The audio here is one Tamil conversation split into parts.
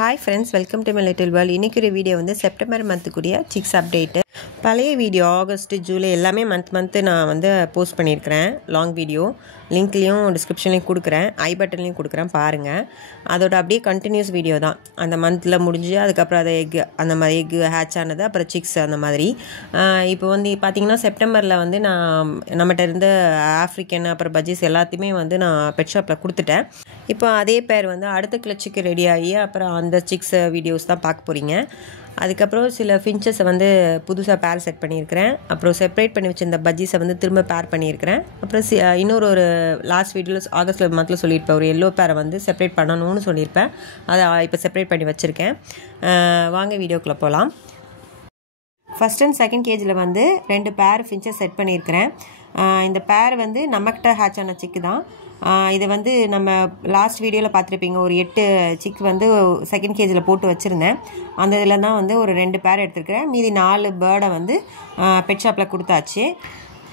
Hi friends, welcome to my little world. இன்னைக்கு ஒரு வீடியோ வந்து செப்டம்பர் மந்த்துக்குரிய சிக்ஸ் அப்டேட். பழைய வீடியோ ஆகஸ்ட் ஜூலை எல்லாமே மந்த் நான் வந்து போஸ்ட் பண்ணியிருக்கிறேன். லாங் வீடியோ லிங்க்லேயும் டிஸ்கிரிப்ஷன்லேயும் கொடுக்குறேன், ஐ பட்டன்லேயும் கொடுக்குறேன், பாருங்கள். அதோட அப்படியே கண்டினியூஸ் வீடியோ தான். அந்த மந்தில் முடிஞ்சு அதுக்கப்புறம் அதை எக் அந்த மாதிரி எக் ஹேட்ச் ஆனது, அப்புறம் சிக்ஸ் அந்த மாதிரி. இப்போ வந்து பார்த்திங்கன்னா செப்டம்பரில் வந்து நான் நம்மகிட்ட இருந்த ஆஃப்ரிக்கன் அப்புறம் பஜ்ஜீஸ் எல்லாத்தையுமே வந்து நான் பெட் ஷாப்பில் கொடுத்துட்டேன். இப்போ அதே பேர் வந்து அடுத்த கிளச்சுக்கு ரெடி ஆகி அப்புறம் அந்த சிக்ஸ் வீடியோஸ் தான் பார்க்க போகிறீங்க. அதுக்கப்புறம் சில ஃபின்ச்சஸை வந்து புதுசாக பேர் செட் பண்ணியிருக்கிறேன். அப்புறம் செப்பரேட் பண்ணி வச்சிருந்த பஜ்ஜீஸை வந்து திரும்ப பேர் பண்ணியிருக்கிறேன். அப்புறம் இன்னொரு லாஸ்ட் வீடியோவில் ஆகஸ்ட் மந்தில் சொல்லியிருப்பேன், ஒரு எல்லோ பேரை வந்து செப்பரேட் பண்ணணும்னு சொல்லியிருப்பேன். அதை இப்போ செப்பரேட் பண்ணி வச்சுருக்கேன். வாங்க வீடியோக்குள்ளே போகலாம். ஃபஸ்ட் அண்ட் செகண்ட் கேஜில் வந்து 2 பேர் ஃபின்ச்சஸ் செட் பண்ணியிருக்கிறேன். இந்த பேர் வந்து நம்மக்கிட்ட ஹேட்ச் ஆன சிக்கு தான். இதை வந்து நம்ம லாஸ்ட் வீடியோவில் பார்த்துருப்பீங்க, ஒரு 8 சிக் வந்து செகண்ட் கேஜில் போட்டு வச்சுருந்தேன். அந்த இதில் தான் வந்து ஒரு 2 பேர் எடுத்துருக்கிறேன். மீதி 4 பேர்டை வந்து பெட் ஷாப்பில் கொடுத்தாச்சு.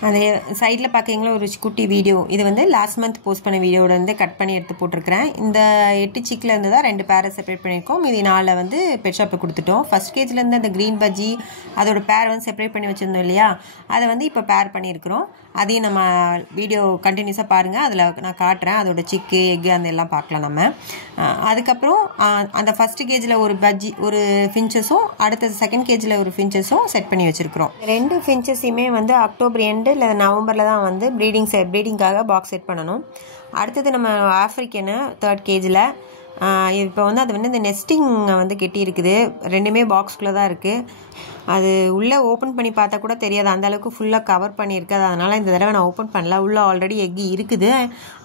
அது சைடில் பார்க்குறீங்களா ஒரு குட்டி வீடியோ, இது வந்து லாஸ்ட் மந்த் போஸ்ட் பண்ண வீடியோட வந்து கட் பண்ணி எடுத்து போட்டிருக்கிறேன். இந்த 8 சிக்கில் இருந்து தான் 2 பேரை செப்பரேட் பண்ணியிருக்கோம். மீதி 4 வந்து பெட் ஷாப்பில் கொடுத்துட்டோம். ஃபஸ்ட் கேஜிலேருந்து அந்த க்ரீன் பஜ்ஜி அதோட பேர் வந்து செப்பரேட் பண்ணி வச்சுருந்தோம் இல்லையா, அதை வந்து இப்போ பேர் பண்ணியிருக்கிறோம். அதையும் நம்ம வீடியோ கண்டினியூஸாக பாருங்கள், அதில் நான் காட்டுறேன். அதோட சிக்கு எக்கு அந்த எல்லாம் பார்க்கலாம் நம்ம. அதுக்கப்புறம் அந்த ஃபஸ்ட் கேஜில் ஒரு பஜ்ஜி ஒரு ஃபின்ச்சஸும் அடுத்தது செகண்ட் கேஜில் ஒரு ஃபின்ச்சஸும் செட் பண்ணி வச்சுருக்கிறோம். 2 ஃபின்ச்சஸையுமே வந்து அக்டோபர் எண்டு இல்லை நவம்பரில் தான் வந்து ப்ரீடிங்காக பாக்ஸ் செட் பண்ணணும். அடுத்தது நம்ம ஆஃப்ரிக்கனு 3rd கேஜில் இப்போ வந்து அது வந்து இந்த நெஸ்டிங் வந்து கெட்டி இருக்குது. 2மே பாக்ஸ்குள்ளே தான் இருக்குது. அது உள்ளே ஓப்பன் பண்ணி பார்த்தா கூட தெரியாது, அந்தளவுக்கு ஃபுல்லாக கவர் பண்ணியிருக்காது. அதனால் இந்த தடவை நான் ஓப்பன் பண்ணல. உள்ளே ஆல்ரெடி எக் இருக்குது,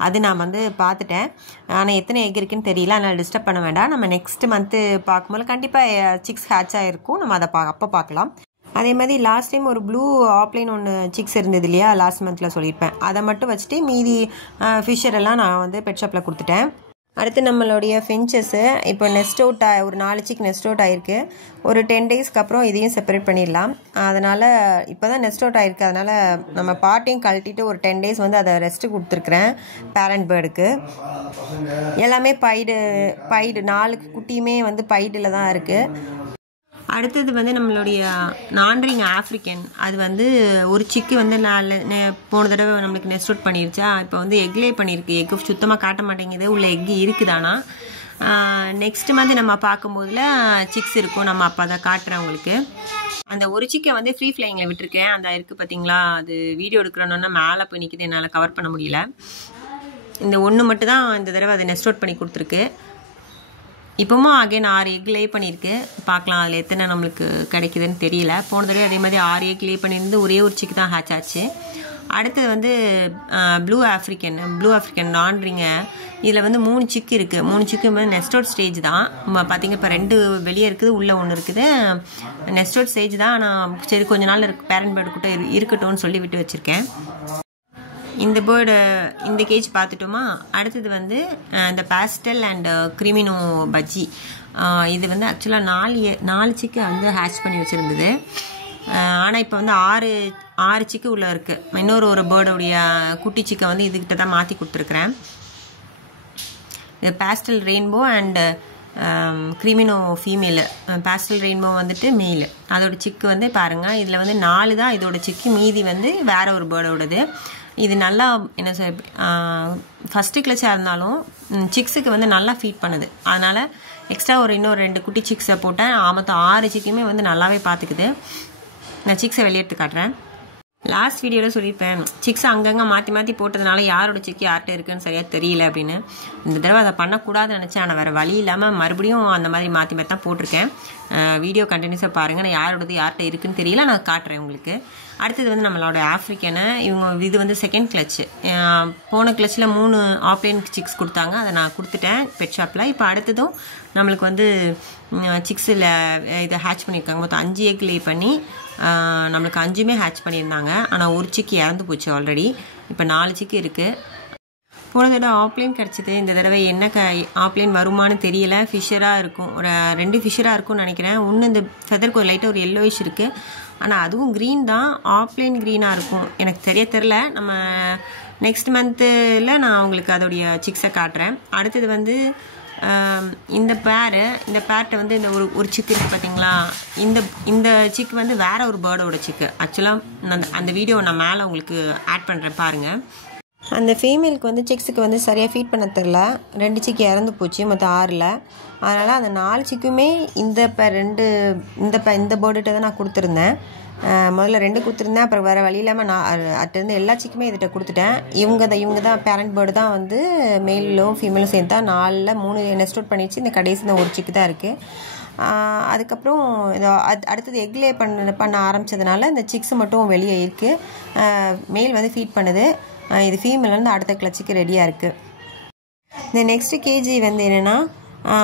அது நான் வந்து பார்த்துட்டேன். ஆனால் எத்தனை எக் இருக்குன்னு தெரியல, அதனால் டிஸ்டர்ப் பண்ண வேண்டாம். நம்ம நெக்ஸ்ட் மந்த்து பார்க்கும்போது கண்டிப்பாக சிக்ஸ் ஹேட்ச் ஆகிருக்கும், நம்ம அதை அப்போ பார்க்கலாம். அதே மாதிரி லாஸ்ட் டைம் ஒரு ப்ளூ ஆப்லைன் ஒன்று சிக்ஸ் இருந்தது இல்லையா, லாஸ்ட் மந்தில் சொல்லியிருப்பேன். அதை மட்டும் வச்சுட்டு மீதி ஃபிஷர் எல்லாம் நான் வந்து பெட் ஷாப்பில் கொடுத்துட்டேன். அடுத்து நம்மளுடைய ஃபின்ச்சஸ்ஸு இப்போ நெஸ்ட் அவுட் ஒரு 4 சிக் நெஸ்ட் அவுட் ஆகிருக்கு. ஒரு 10 டேஸ்க்கு அப்புறம் இதையும் செப்பரேட் பண்ணிடலாம். அதனால் இப்போ தான் நெஸ்ட் அவுட் ஆகிருக்கு, அதனால் நம்ம பாட்டையும் கழட்டிட்டு ஒரு 10 டேஸ் வந்து அதை ரெஸ்ட்டு கொடுத்துருக்குறேன் பேரண்ட் பேர்டுக்கு. எல்லாமே பைடு 4 குட்டியுமே வந்து பைடில் தான் இருக்குது. அடுத்தது வந்து நம்மளுடைய நான்ரிங் ஆஃப்ரிக்கன், அது வந்து ஒரு சிக்கு வந்து போன தடவை நம்மளுக்கு நெஸ்ட் அவுட் பண்ணிருச்சா, இப்போ வந்து எக்லே பண்ணியிருக்கு. எக்கு சுத்தமாக காட்ட மாட்டேங்குது, உள்ள எக்கு இருக்குதானா. நெக்ஸ்ட் மந்த் நம்ம பார்க்கும்போதுல சிக்ஸ் இருக்கும், நம்ம அப்போ அதை காட்டுறேன் உங்களுக்கு. அந்த ஒரு சிக்கை வந்து ஃப்ரீ ஃப்ளைங்கில் விட்டுருக்கேன். அந்த இருக்குது பார்த்தீங்களா, அது வீடியோ எடுக்கிறோன்னா மேலே போய் நிற்கிது, என்னால் கவர் பண்ண முடியல. இந்த ஒன்று மட்டும் தான் இந்த தடவை அதை நெஸ்ட் அவுட் பண்ணி கொடுத்துருக்கு. இப்போவும் அகைன் 6 எக் லே பண்ணியிருக்கு. பார்க்கலாம் அதில் எத்தனை நம்மளுக்கு கிடைக்குதுன்னு தெரியல. போன தடவை அதே மாதிரி 6 எக் லே பண்ணியிருந்து ஒரே ஒரு சிக்கு தான் ஹேட்ச் ஆச்சு. அடுத்தது வந்து ப்ளூ ஆஃப்ரிக்கன் நான்ரிங்க, இதில் வந்து 3 சிக்கு இருக்குது. 3 சிக்கு வந்து நெஸ்ட் அவுட் ஸ்டேஜ் தான். பார்த்திங்க இப்போ 2 வெளியே இருக்குது, உள்ளே 1 இருக்குது. நெஸ்ட் அவுட் ஸ்டேஜ் தான். ஆனால் சரி கொஞ்ச நாள் பேரண்ட் பேர்டு கூட இருக்கட்டும்னு சொல்லி விட்டு வச்சுருக்கேன். இந்த பேர்டு இந்த கேஜ் பார்த்துட்டோமா. அடுத்தது வந்து இந்த பாஸ்டல் அண்ட் கிரிமினோ பஜ்ஜி, இது வந்து ஆக்சுவலாக 4 சிக்கு வந்து ஹேட்ச் பண்ணி வச்சுருந்தது. ஆனால் இப்போ வந்து 6 சிக்கு உள்ளே இருக்குது. ஒரு பேர்டோடைய குட்டி சிக்கை வந்து இதுக்கிட்ட தான் மாற்றி கொடுத்துருக்குறேன். இது பாஸ்டல் ரெயின்போ அண்டு கிரிமினோ ஃபீமேலு. பாஸ்டல் ரெயின்போ வந்துட்டு மேலு. அதோட சிக்கு வந்து பாருங்கள், இதில் வந்து 4 தான் இதோட சிக்கு, மீதி வந்து வேற ஒரு பேர்டோடது. இது நல்லா என்ன சொல் ஃபஸ்ட்டு கிளச்சாக இருந்தாலும் சிக்ஸுக்கு வந்து நல்லா ஃபீட் பண்ணுது. அதனால் எக்ஸ்ட்ரா இன்னொரு 2 குட்டி சிக்ஸை போட்டேன். மொத்தம் 6 சிக்குமே வந்து நல்லாவே பார்த்துக்குது. நான் சிக்ஸை வெளியெடுத்து காட்டுறேன். லாஸ்ட் வீடியோவில் சொல்லியிருப்பேன், சிக்ஸ் அங்கங்கே மாற்றி போட்டதுனால யாரோட சிக்கு யார்கிட்ட இருக்குன்னு சரியாக தெரியல அப்படின்னு. இந்த தடவை அதை பண்ணக்கூடாதுன்னு நினச்சேன், ஆனால் வேறு வழி இல்லாமல் மறுபடியும் அந்த மாதிரி மாற்றி தான் போட்டிருக்கேன். வீடியோ கண்டினியூஸாக பாருங்கள். நான் யாரோடது யார்கிட்ட இருக்குன்னு தெரியல, நான் காட்டுறேன் உங்களுக்கு. அடுத்தது வந்து நம்மளோட ஆஃப்ரிக்கனு, இது வந்து செகண்ட் கிளச்சு. போன கிளச்சில் 3 ஆப்லைன் சிக்ஸ் கொடுத்தாங்க, அதை நான் கொடுத்துட்டேன் பெட் ஷாப்பில். இப்போ அடுத்ததும் நம்மளுக்கு வந்து சிக்ஸில் இதை ஹேட்ச் பண்ணியிருக்காங்க. மொத்தம் 5 எக் லே பண்ணி நம்மளுக்கு 5மே ஹேட்ச் பண்ணியிருந்தாங்க. ஆனால் ஒரு சிக்கு இறந்து போச்சு ஆல்ரெடி. இப்போ 4 சிக்கு இருக்குது. போன தடவை ஆப்லைன் கிடச்சிது. இந்த தடவை என்ன ஆப்லைன் வருமானு தெரியல. ஃபிஷராக இருக்கும், ஒரு 2 ஃபிஷராக இருக்கும்னு நினைக்கிறேன். ஒன்று இந்த ஃபெதருக்கு ஒரு லைட்டாக ஒரு எல்லோயிஷ் இருக்குது, ஆனால் அதுவும் க்ரீன் தான். ஆப்லைன் க்ரீனாக இருக்கும், எனக்கு தெரில. நம்ம நெக்ஸ்ட் மந்த்தில் நான் உங்களுக்கு அதோடைய சிக்ஸை காட்டுறேன். அடுத்தது வந்து இந்த பேர்ட்டை வந்து இந்த ஒரு சிக்கு இருக்குது பார்த்தீங்களா, இந்த சிக்கு வந்து வேறு ஒரு பேர்டோட சிக்கு. ஆக்சுவலாக அந்த வீடியோ நான் மேலே உங்களுக்கு ஆட் பண்ணுறேன் பாருங்கள். அந்த ஃபீமேலுக்கு வந்து சிக்ஸுக்கு வந்து சரியாக ஃபீட் பண்ண தெரில, 2 சிக்கு இறந்து போச்சு, மொத்தம் 6ல். அதனால் அந்த 4 சிக்குமே இந்த பேர்டுகிட்ட தான் நான் கொடுத்துருந்தேன். முதல்ல 2 கொடுத்துருந்தேன், அப்புறம் வேறு வழி இல்லாமல் நான் அட்டேருந்து எல்லா சிக்குமே இதுகிட்ட கொடுத்துட்டேன். இவங்க தான் பேரண்ட் பேர்டு தான் வந்து மேலும் ஃபீமேலும் சேர்ந்தா 4ல் 3 நெஸ்ட் அவுட் பண்ணிடுச்சு. இந்த கடைசி இந்த ஒரு சிக்கு தான் இருக்குது. அதுக்கப்புறம் அடுத்தது எக்லே பண்ண ஆரம்பித்ததுனால இந்த சிக்ஸ் மட்டும் வெளியே இருக்குது. மேல் வந்து ஃபீட் பண்ணுது. இது ஃபீமேல் வந்து அடுத்த கிளச்சுக்கு ரெடியாக இருக்குது. இந்த நெக்ஸ்ட்டு கேஜி வந்து என்னென்னா,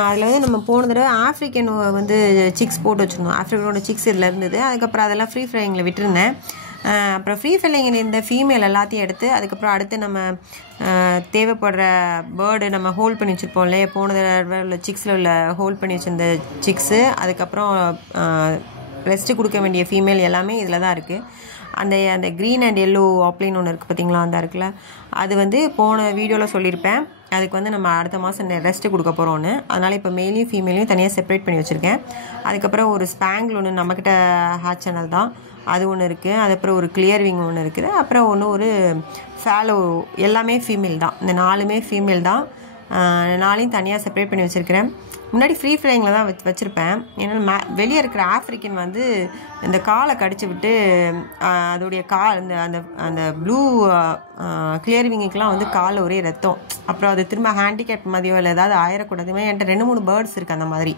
அதில் வந்து நம்ம போன தடவை ஆஃப்ரிக்கன் வந்து சிக்ஸ் போட்டு வச்சுருந்தோம். ஆஃப்ரிக்கனோட சிக்ஸ் இதில் இருந்தது. அதுக்கப்புறம் அதெல்லாம் ஃப்ரீ ஃப்ளைங்கில் விட்டுருந்தேன். அப்புறம் ஃப்ரீ ஃப்ளைங்கில் இந்த ஃபீமேல் எல்லாத்தையும் எடுத்து அதுக்கப்புறம் அடுத்து நம்ம தேவைப்படுற பேர்டு நம்ம ஹோல்ட் பண்ணி வச்சுருப்போம் இல்லையா, போன தடவை உள்ள சிக்ஸில் உள்ள ஹோல்ட் பண்ணி வச்சுருந்த சிக்ஸு, அதுக்கப்புறம் ரெஸ்ட்டு கொடுக்க வேண்டிய ஃபீமேல் எல்லாமே இதில் தான் இருக்குது. அந்த க்ரீன் அண்ட் எல்லோ ஆப்லைன் ஒன்று இருக்குது பார்த்தீங்களா, அந்த இருக்குல்ல, அது வந்து போன வீடியோவில் சொல்லியிருப்பேன். அதுக்கு வந்து நம்ம அடுத்த மாதம் ரெஸ்ட்டு கொடுக்க போகிறோன்னு. அதனால் இப்போ மேலையும் ஃபீமேலையும் தனியாக செப்பரேட் பண்ணி வச்சுருக்கேன். அதுக்கப்புறம் ஒரு ஸ்பேங்கிள் ஒன்று நம்மக்கிட்ட ஹேட்ச் சேனல் தான், அது ஒன்று இருக்குது. அதுக்கப்புறம் ஒரு கிளியர் விங் ஒன்று இருக்குது. அப்புறம் ஒரு ஃபேலோ, எல்லாமே ஃபீமேல் தான். இந்த 4மே ஃபீமேல் தான். 4ஐயும் தனியாக செப்பரேட் பண்ணி வச்சுருக்கிறேன். முன்னாடி ஃப்ரீ ஃப்ளைங்கில் தான் வச்சுருப்பேன். ஏன்னா வெளியே இருக்கிற ஆஃப்ரிக்கன் வந்து இந்த காலை கடிச்சு விட்டு அதோடைய அந்த ப்ளூ கிளியர் விங்குக்கெலாம் வந்து காலில் ஒரே ரத்தம். அப்புறம் அது திரும்ப ஹேண்டிகேப் மாதிரியோ இல்லை ஏதாவது ஆயிடக்கூடாது. என்கிட்ட 2-3 பேர்ட்ஸ் இருக்குது அந்த மாதிரி.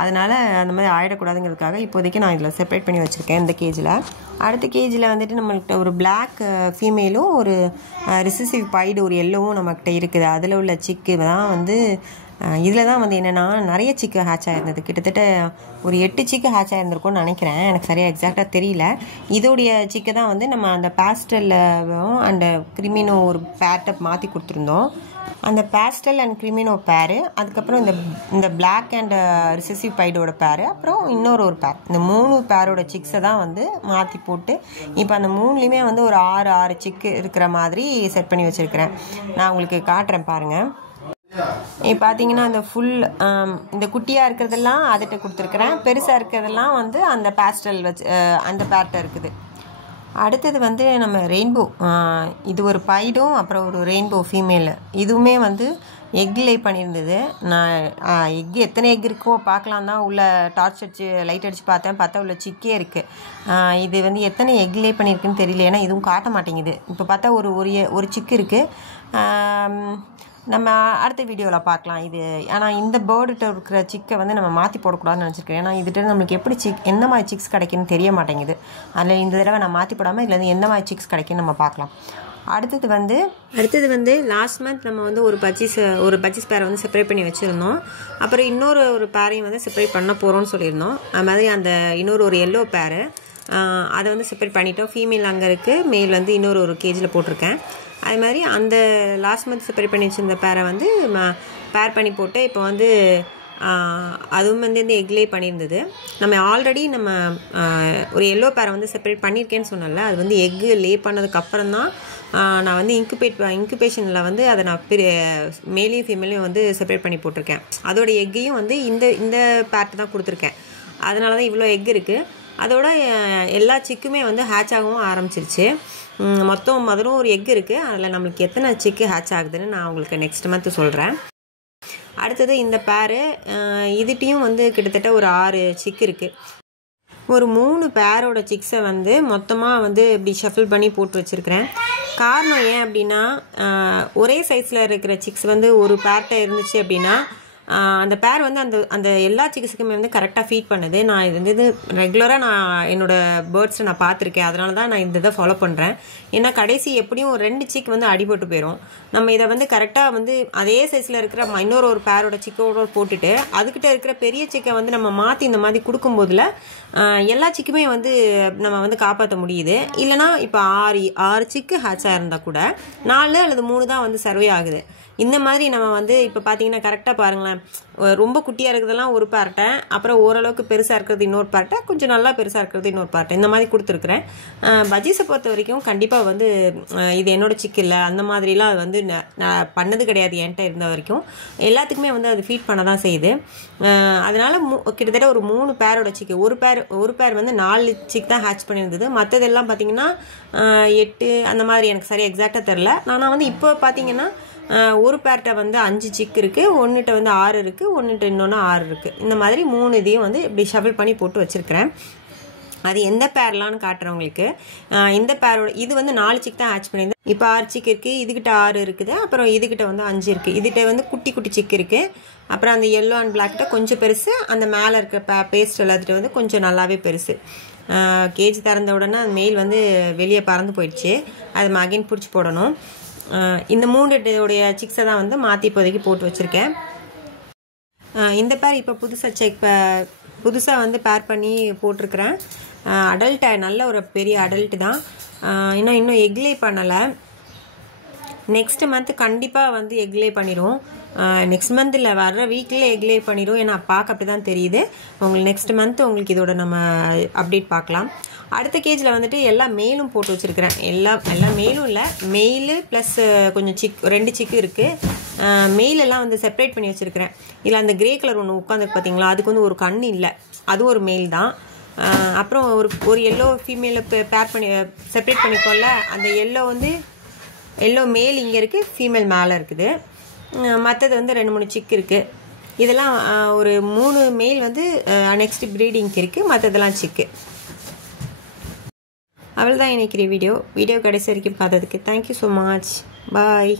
அதனால் அந்த மாதிரி ஆயிடக்கூடாதுங்கிறதுக்காக இப்போதைக்கு நான் இதில் செப்பரேட் பண்ணி வச்சுருக்கேன் இந்த கேஜில். அடுத்த கேஜில் வந்துட்டு நம்மள்கிட்ட ஒரு பிளாக் ஃபீமேலும் ஒரு ரிசசிவ் பைடு ஒரு எல்லோவும் நம்மக்கிட்ட இருக்குது. அதில் உள்ள சிக்கு தான் வந்து இதில் தான் வந்து என்னென்னா நிறைய சிக்கு ஹேட்ச் ஆகிருந்தது. கிட்டத்தட்ட ஒரு 8 சிக்கு ஹேட்ச் ஆகிருந்திருக்கும்னு நினைக்கிறேன். எனக்கு சரியாக எக்ஸாக்டாக தெரியல. இதோடைய சிக்கை தான் வந்து நம்ம அந்த பேஸ்டலும் அண்ட் கிரிமினோ ஒரு பேர்ட்டை மாற்றி கொடுத்துருந்தோம். அந்த பேஸ்டல் அண்ட் கிரிமினோ பேரு, அதுக்கப்புறம் இந்த பிளாக் அண்ட் ரிசசிவ் பைடோட பேரு, அப்புறம் இன்னொரு பேர், இந்த 3 பேரோட சிக்ஸை தான் வந்து மாற்றி போட்டு இப்போ அந்த 3லேயுமே வந்து ஒரு 6 சிக்கு இருக்கிற மாதிரி செட் பண்ணி வச்சுருக்கிறேன். நான் உங்களுக்கு காட்டுறேன் பாருங்கள். இப்போ பார்த்தீங்கன்னா அந்த இந்த குட்டியாக இருக்கிறதெல்லாம் அதுகிட்ட கொடுத்துருக்குறேன். பெருசாக இருக்கிறதெல்லாம் வந்து அந்த பேஸ்டல் வச்சு அந்த பேர்ட்ட இருக்குது. அடுத்தது வந்து நம்ம ரெயின்போ, இது ஒரு பைடும் அப்புறம் ஒரு ரெயின்போ ஃபீமேலு. இதுவுமே வந்து எக் லே பண்ணியிருந்தது. நான் எத்தனை எக் இருக்கோ பார்க்கலாம் தான் உள்ள டார்ச் அடிச்சு லைட் அடித்து பார்த்தா உள்ள சிக்கே இருக்குது. இது வந்து எத்தனை எக் லே பண்ணியிருக்குன்னு தெரியல, ஏன்னா இதுவும் காட்ட மாட்டேங்குது. இப்போ பார்த்தா ஒரு சிக்கு இருக்குது. நம்ம அடுத்த வீடியோவில் பார்க்கலாம் இது. ஆனால் இந்த பேர்டுகிட்ட இருக்கிற சிக்கை வந்து நம்ம மாற்றி போடக்கூடாதுன்னு நினச்சிருக்கேன். ஏன்னா இதுகிட்ட நம்மளுக்கு எப்படி எந்த மாதிரி சிக்ஸ் கிடைக்குன்னு தெரிய மாட்டேங்குது. அதில் இந்த தடவை நான் மாற்றி போடாமல் இதில் எந்த மாதிரி சிக்ஸ் கிடைக்குன்னு நம்ம பார்க்கலாம். அடுத்தது வந்து லாஸ்ட் மந்த் நம்ம வந்து ஒரு பச்சீஸ் பேரை வந்து செப்பரேட் பண்ணி வச்சுருந்தோம். அப்புறம் இன்னொரு பேரையும் வந்து செப்பரேட் பண்ண போகிறோன்னு சொல்லியிருந்தோம். அது மாதிரி அந்த ஒரு எல்லோ பேரு அதை வந்து செப்பரேட் பண்ணிட்டோம். ஃபீமேல் அங்கே இருக்குது, மேல் வந்து ஒரு கேஜில் போட்டிருக்கேன். அது மாதிரி அந்த லாஸ்ட் மந்த் செப்பரேட் பண்ணி வச்சுருந்த பேரை வந்து பேர் பண்ணி போட்டு இப்போ வந்து அதுவும் வந்து இந்த எக்லே பண்ணியிருந்தது. நம்ம ஆல்ரெடி ஒரு எல்லோ பேரை வந்து செப்பரேட் பண்ணியிருக்கேன்னு சொன்னல, அது வந்து எக்கு லே பண்ணதுக்கப்புறம் தான் நான் வந்து இன்குபேஷனில் வந்து அதை நான் மேலையும் ஃபீமேலையும் வந்து செப்பரேட் பண்ணி போட்டிருக்கேன். அதோடய எக்கையும் வந்து இந்த பேர்ட்டு தான் கொடுத்துருக்கேன். அதனால தான் இவ்வளோ எக் இருக்குது. அதோட எல்லா சிக்குமே வந்து ஹேட்ச் ஆகவும் ஆரம்பிச்சிருச்சு. மொத்தம் முதலும் ஒரு எக் இருக்குது. அதில் நம்மளுக்கு எத்தனை சிக்கு ஹேட்ச் ஆகுதுன்னு நான் உங்களுக்கு நெக்ஸ்ட் மந்த்து சொல்கிறேன். அடுத்தது இந்த பேரு, இதுட்டையும் வந்து கிட்டத்தட்ட ஒரு 6 சிக்கு இருக்குது. ஒரு 3 பேரோட சிக்ஸை வந்து மொத்தமாக வந்து இப்படி ஷஃபில் பண்ணி போட்டு வச்சுருக்கிறேன். காரணம் ஏன் அப்படின்னா, ஒரே சைஸில் இருக்கிற சிக்ஸ் வந்து ஒரு பேர்ட்ட இருந்துச்சு அப்படின்னா அந்த பேர் வந்து அந்த எல்லா சிக்ஸுக்குமே வந்து கரெக்டாக ஃபீட் பண்ணுது. நான் இது ரெகுலராக நான் என்னோடய பேர்ட்ஸை நான் பார்த்துருக்கேன். அதனால தான் நான் இந்த இதை ஃபாலோ பண்ணுறேன். ஏன்னா கடைசி எப்படியும் ஒரு 2 சிக் வந்து அடிபட்டு போயிடும். நம்ம இதை வந்து கரெக்டாக வந்து அதே சைஸில் இருக்கிற ஒரு பேரோட சிக்கோட போட்டுட்டு அதுக்கிட்ட இருக்கிற பெரிய சிக்கை வந்து நம்ம மாற்றி இந்த மாதிரி கொடுக்கும்போதில் எல்லா சிக்குமே வந்து நம்ம வந்து காப்பாற்ற முடியுது. இல்லைனா இப்போ 6 சிக்கு ஹேட்ச் ஆகிருந்தால் கூட 4 அல்லது 3 தான் வந்து சர்வே ஆகுது. இந்த மாதிரி நம்ம வந்து இப்போ பார்த்தீங்கன்னா கரெக்டாக பாருங்களேன், ரொம்ப குட்டியாக இருக்கிறதெல்லாம் ஒரு பார்ட்டை, அப்புறம் ஓரளவுக்கு பெருசாக இருக்கிறது இன்னொரு பார்ட்டை, கொஞ்சம் நல்லா பெருசாக இருக்கிறது இன்னொரு பார்ட்டை, இந்த மாதிரி கொடுத்துருக்குறேன். பஜ்ஜீஸை பொறுத்த வரைக்கும் கண்டிப்பாக வந்து இது என்னோட சிக்கு இல்லை, அந்த மாதிரிலாம் அது வந்து நான் பண்ணது கிடையாது என்கிட்ட இருந்த வரைக்கும். எல்லாத்துக்குமே வந்து அது ஃபீட் பண்ண தான் செய்யுது. அதனால் கிட்டத்தட்ட ஒரு 3 பேரோட சிக்கு, ஒரு பேர் வந்து 4 சிக் தான் ஹேட்ச் பண்ணியிருந்தது. மற்றதெல்லாம் பார்த்தீங்கன்னா 8 அந்த மாதிரி, எனக்கு சரியாக எக்ஸாக்டாக தெரில. ஆனால் வந்து இப்போ பார்த்தீங்கன்னா ஒரு பேர்கிட்ட வந்து 5 சிக் இருக்குது, ஒன்றுகிட்ட வந்து 6 இருக்குது, ஒன்றுகிட்ட இன்னொன்று 6 இருக்குது. இந்த மாதிரி 3 இதையும் வந்து இப்படி ஷஃபிள் பண்ணி போட்டு வச்சுருக்கிறேன். அது எந்த பேர்லான்னு காட்டுறவங்களுக்கு. இந்த பேரோட இது வந்து 4 சிக் தான் ஹேட்ச் பண்ணியிருந்தேன். இப்போ 6 சிக் இருக்குது, இதுகிட்ட 6 இருக்குது, அப்புறம் இதுகிட்ட வந்து 5 இருக்குது. இதுகிட்ட வந்து குட்டி குட்டி சிக் இருக்குது. அப்புறம் அந்த எல்லோ அண்ட் பிளாக்கிட்ட கொஞ்சம் பெருசு, அந்த மேலே இருக்க பேஸ்ட் எல்லாத்துட்டு வந்து கொஞ்சம் நல்லாவே பெருசு. கேஜ் திறந்த உடனே அந்த மெயில் வந்து வெளியே பறந்து போயிடுச்சு. அது அகைன் பிடிச்சி போடணும். இந்த 3 உடைய சிக்ஸை தான் வந்து மாற்றி இப்போதைக்கு போட்டு வச்சுருக்கேன். இந்த பேர் இப்போ புதுசாக வந்து பேர் பண்ணி போட்டிருக்கிறேன். அடல்ட், நல்ல ஒரு பெரிய அடல்ட்டு தான். இன்னும் எக்லே பண்ணலை. நெக்ஸ்ட் மந்த் கண்டிப்பாக வந்து எக்லே பண்ணிடும். நெக்ஸ்ட் மந்த் இல்லை, வர்ற வீக்லேயே எக்லே பண்ணிடும். ஏன்னா பார்க்க அப்படி தான் தெரியுது. உங்களுக்கு நெக்ஸ்ட் மந்த் உங்களுக்கு இதோட நம்ம அப்டேட் பார்க்கலாம். அடுத்த கேஜில் வந்துட்டு எல்லா மெயிலும் போட்டு வச்சுருக்கிறேன். எல்லாம் மெயிலும் இல்லை, மெயிலு ப்ளஸ் கொஞ்சம் 2 சிக்கு இருக்குது. மெயிலெல்லாம் வந்து செப்பரேட் பண்ணி வச்சுருக்கிறேன். இல்லை அந்த கிரே கலர் ஒன்று உட்காந்துருக்கு பார்த்தீங்களா, அதுக்கு வந்து ஒரு கண் இல்லை, அது ஒரு மெயில் தான். அப்புறம் ஒரு எல்லோ ஃபீமேலை செப்பரேட் பண்ணிக்கொள்ள, அந்த எல்லோ மேல் இங்கே இருக்குது, ஃபீமேல் மேலே இருக்குது. மற்றது வந்து 2-3 சிக் இருக்குது. இதெல்லாம் ஒரு 3 மெயில் வந்து நெக்ஸ்ட் ப்ரீடிங்க்கு இருக்குது, மற்றதெல்லாம் சிக்கு. அவ்வளோதான் இன்றைக்கி வீடியோ கடைசி வரைக்கும் பார்த்ததுக்கு தேங்க்யூ ஸோ மச். பாய்.